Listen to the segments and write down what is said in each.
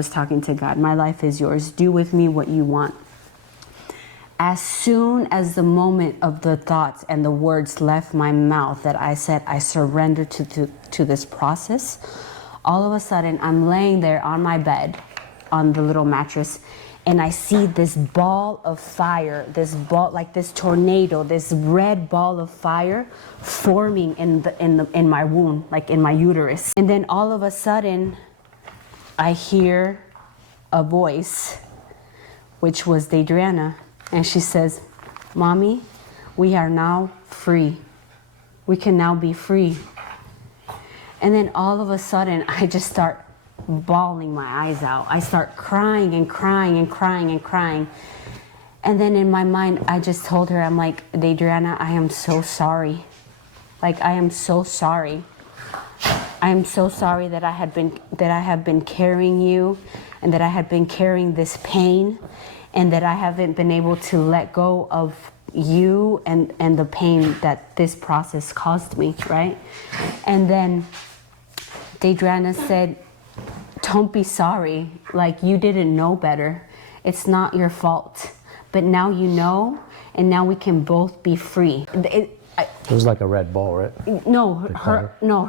was talking to God. My life is yours. Do with me what you want. As soon as the moment of the thoughts and the words left my mouth that I said, I surrender to this process, all of a sudden I'm laying there on my bed, on the little mattress, and I see this ball of fire, this ball, like this tornado, this red ball of fire forming in my womb, like in my uterus. And then all of a sudden, I hear a voice, which was Adriana, and she says, "Mommy, we are now free. We can now be free." And then all of a sudden, I just start bawling my eyes out. I start crying and crying and crying and crying. And then in my mind, I just told her, I'm like, "Adriana, I am so sorry. Like, I am so sorry. I am so sorry that I have been carrying you, and that I have been carrying this pain, and that I haven't been able to let go of you and the pain that this process caused me," right? And then Adriana said, "Don't be sorry. Like, you didn't know better. It's not your fault. But now you know, and now we can both be free." It was like a red ball, right? No,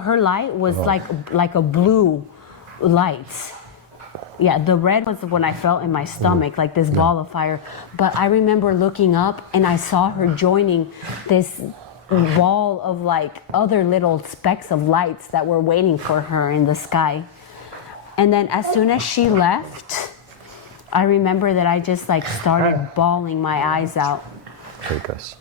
her light was like a blue light. Yeah, the red was when I felt in my stomach, like this ball of fire. But I remember looking up and I saw her joining this ball of like other little specks of lights that were waiting for her in the sky. And then as soon as she left, I remember that I just like started bawling my eyes out. Take us.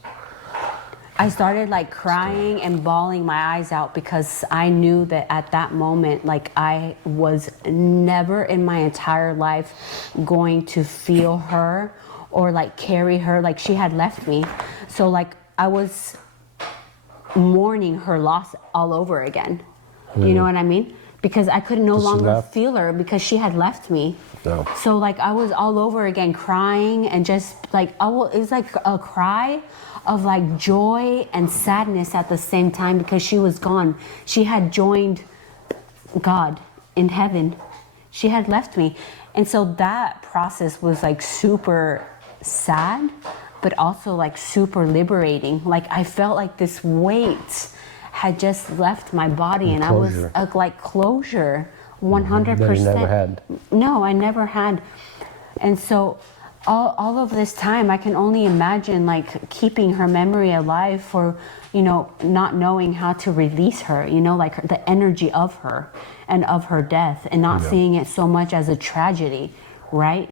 I started like crying and bawling my eyes out because I knew that at that moment, like, I was never in my entire life going to feel her or like carry her. Like, she had left me. So like I was mourning her loss all over again. You know what I mean? Because I could no longer feel her because she had left me. No. So like I was all over again crying, and just like it was like a cry of like joy and sadness at the same time, because she was gone. She had joined God in heaven. She had left me. And so that process was like super sad, but also like super liberating. Like, I felt like this weight had just left my body, and closure. I was like closure, 100%. That you never had. No, I never had. And so all of this time, I can only imagine like keeping her memory alive for, you know, not knowing how to release her, you know, like the energy of her and of her death, and not seeing it so much as a tragedy, right?